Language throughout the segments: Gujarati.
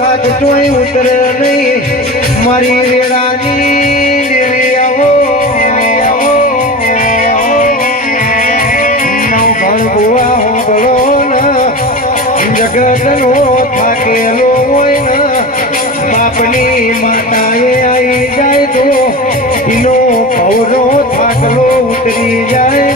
થાક તોય ઉતરે નહીં મારી વેળાની દેવી આવો ભગવા હોંભળો ને જગતનો થાકેલો હોય ને બાપની માતાએ આવી જાય તો એનો પૌરો થાકલો ઉતરી જાય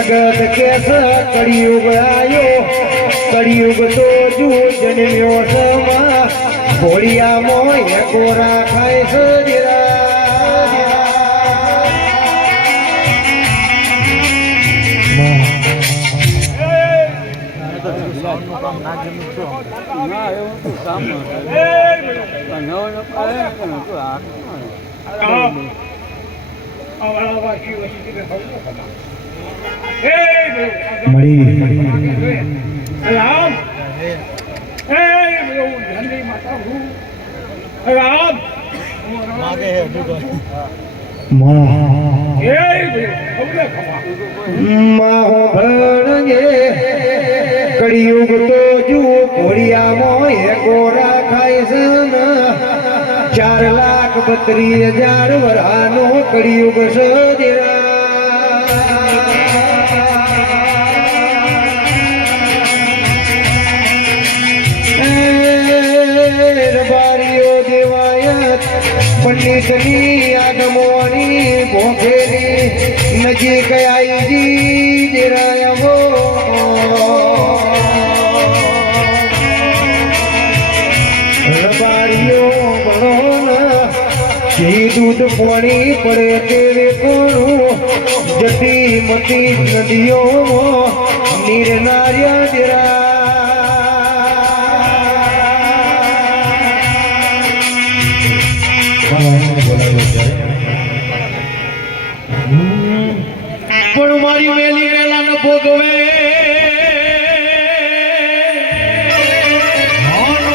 જગત કેસ કળિયુગ આયો કળિયુગ તો જુ જન્મ્યો સમા ઘોડિયામાં એકોરા ખાય કળિયુગ તો જુઓ ઘોડિયામાં એકોરા ખાય છે 4,32,000 વરાનો કળિયુગ સજેરા પંડિતની આગમવાની ભોખેલી નજીક આઈજી દેરાયવો રબારીઓ બનો જી દૂધ પાણી પડે તે કોનું જતી મતી નદીઓ નીર નાર્યા દેરા પણ મારી વેલી વેલા ન ભોગવે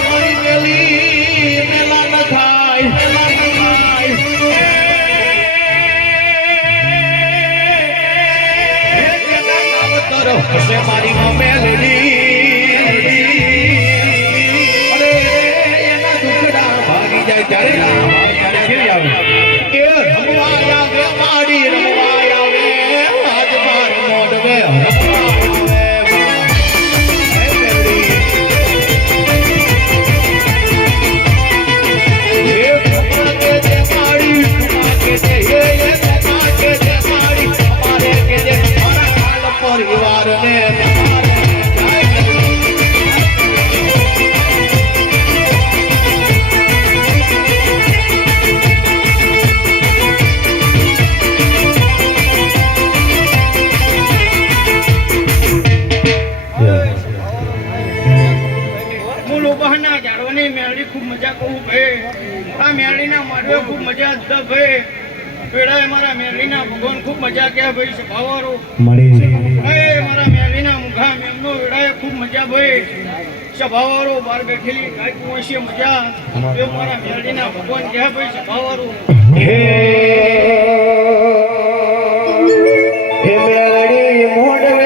મારી વેલી વેલા ન થાય મારી મેલડી એના દુખડા ભાગી જાય ત્યારે આવે માડી ખૂબ મજા કહું ભાઈ આ મેળીના માડવે ખૂબ મજા હતા ભાઈ પેડા મારા મેળીના ભગવાન ખૂબ મજા ગયા ભાઈ સ્વભાવવાળો મારા મેળીના મુખા મેમનો વેડાએ ખૂબ મજા ભાઈ સ્વભાવવાળો બહાર બેઠેલી ગાય કુંવશી મજા એ મારા મેળીના ભગવાન ગયા ભાઈ સ્વભાવવાળો હે મેળડી મોડવે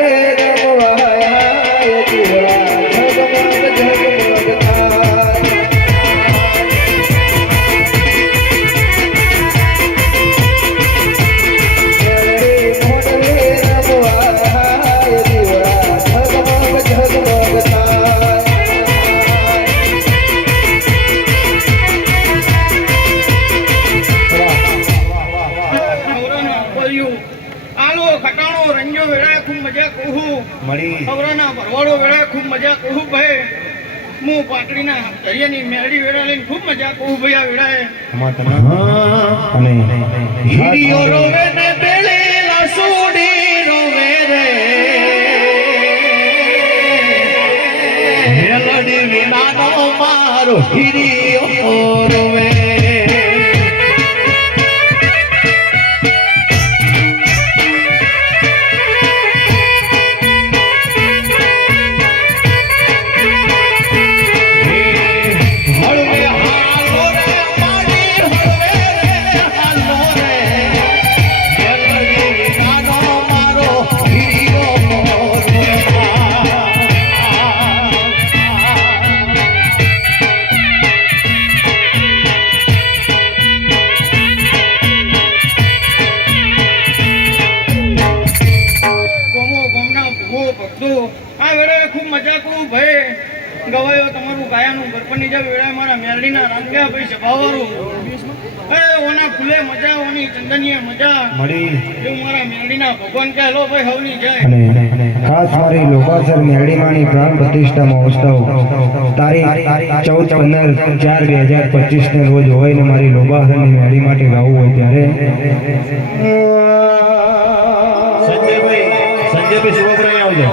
પાટડીના દરિયાની મેળી વેળા લઈને ખૂબ મજા કહું ભાઈ આ વેળાએ હીરીઓ રોવે ને બેળેલા સોડી રોવે રે મેલડી વિનાનો મારો હીરીઓ રોવે ભક્તો આ વેળાએ ખૂબ મજા કહું ભાઈ ગવાયો તમારું ગાયાનું ગરપણની જે વેળાએ મારા મેરડીના રામગ્યા ભાઈ સભાવાળું ઓના ફૂલે મજા ઓની ચંદનીએ મજા મળી એવું મારા મેરડીના ભગવાન કે હેલો ભાઈ હવની જય અને ખાસ મારી લોબાસર મેરડીમાની પ્રાણ પ્રતિષ્ઠા મહોત્સવ તારીખ 14-15-4-2025 ને રોજ હોય ને મારી લોબાસરની મેરડી માટે ગાવું હોય ત્યારે સંજયભાઈ શિવપુરા આવજો.